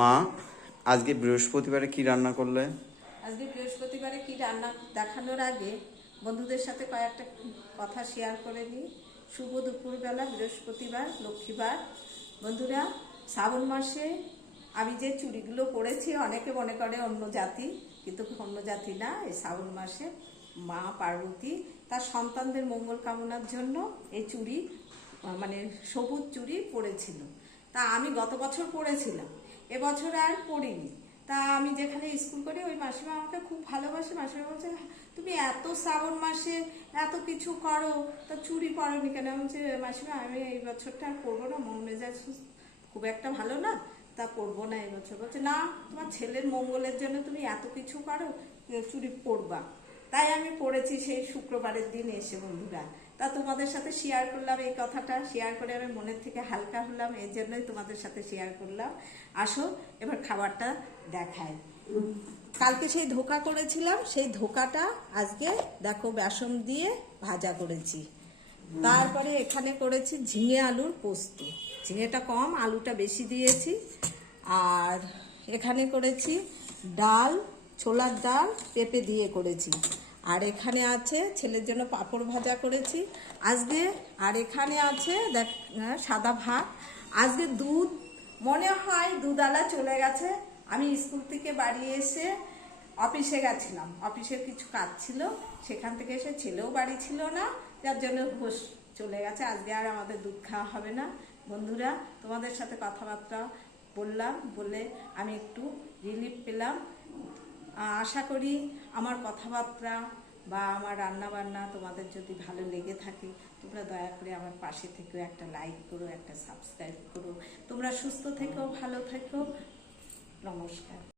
মা, আজকে বৃহস্পতিবারে কি রান্না করলে? আজকে বৃহস্পতিবারে কি রান্না দেখানোর আগে বন্ধুদের সাথে কয়েকটা কথা শেয়ার করে নিই। শুভ দুপুরবেলা, বৃহস্পতিবার, লক্ষ্মীবার। বন্ধুরা, শ্রাবণ মাসে আমি যে চুড়িগুলো পরেছি, অনেকে মনে করে অন্য জাতি, কিন্তু অন্য জাতি না। এই শ্রাবণ মাসে মা পার্বতী তার সন্তানদের মঙ্গল কামনার জন্য এই চুড়ি, মানে সবুজ চুড়ি পরেছিল। তা আমি গত বছর পরেছিলাম, এবছর আর পরিনি। তা আমি যেখানে স্কুল করি ওই মাসিমা আমাকে খুব ভালোবাসে। মাসিমা বলছে, তুমি এত শ্রাবণ মাসে এত কিছু করো, তা চুড়ি পরোনি কেন? আমি বলছি, মাসিমা আমি এই বছরটা আর পরবো না, মন মেজাজ খুব একটা ভালো না, তা পরবো না এই বছর। বলছে, না, তোমার ছেলের মঙ্গলের জন্য তুমি এত কিছু করো, চুড়ি পরবা। তাই আমি পড়েছি সেই শুক্রবারের দিন এসে। বন্ধুরা, তা তোমাদের সাথে শেয়ার করলাম, এই কথাটা শেয়ার করে আমি মনের থেকে হালকা হলাম, এই জন্যই তোমাদের সাথে শেয়ার করলাম। আসো এবার খাবারটা দেখাই। কালকে সেই ধোকা করেছিলাম, সেই ধোকাটা আজকে দেখো বেসন দিয়ে ভাজা করেছি। তারপরে এখানে করেছি ঝিঙে আলুর পোস্ত। ঝিঙেটা কম, আলুটা বেশি দিয়েছি। আর এখানে করেছি ডাল, ছোলার ডাল পেঁপে দিয়ে করেছি। আর এখানে আছে ছেলের জন্য পাঁপড় ভাজা করেছি আজকে। আর এখানে আছে দেখ সাদা ভাত। আজকে দুধ, মনে হয় দুধওয়ালা চলে গেছে। আমি স্কুল থেকে বাড়ি এসে অফিসে গেছিলাম, অফিসের কিছু কাজ ছিল, সেখান থেকে এসে ছেলেও বাড়ি ছিল না, যার জন্য ঘোষ চলে গেছে। আজকে আর আমাদের দুধ খাওয়া হবে না। বন্ধুরা, তোমাদের সাথে কথাবার্তা বললাম বলে আমি একটু রিলিফ পেলাম। আশা করি আমার কথাবার্তা বা আমার রান্নাবান্না তোমাদের যদি ভালো লেগে থাকে, তোমরা দয়া করে আমার পাশে থেকেও একটা লাইক করো, একটা সাবস্ক্রাইব করো। তোমরা সুস্থ থেকো, ভালো থেকো। নমস্কার।